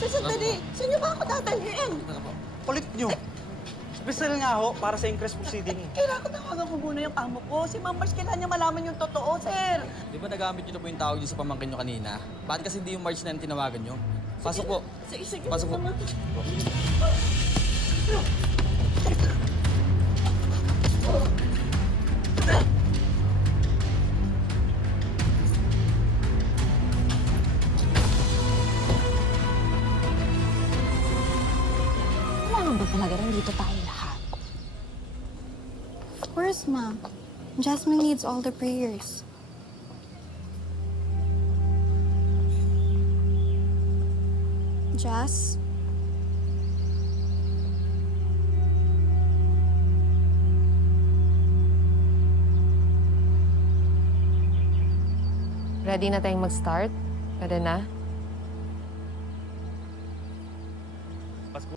Sandali, saan niyo ba ako dadalhin? Kulit nyo. Special nga ho para sa inquest proceeding. Kailangan tawagan ko muna yung amo ko. Si Ma'am Marge, kailangan niya malaman yung totoo, sir. Di ba nagamit nyo na po yung tawag niyo sa pamangkin nyo kanina? Bakit kasi hindi yung March na yung tinawagan nyo? Pasok po. Sige, Pasok po. mama. Kailangan ba talaga nandito tayo lahat? Of course, Ma. Jasmine needs all the prayers. Jas? Ready na tayong mag-start? Pwede na? Pasko.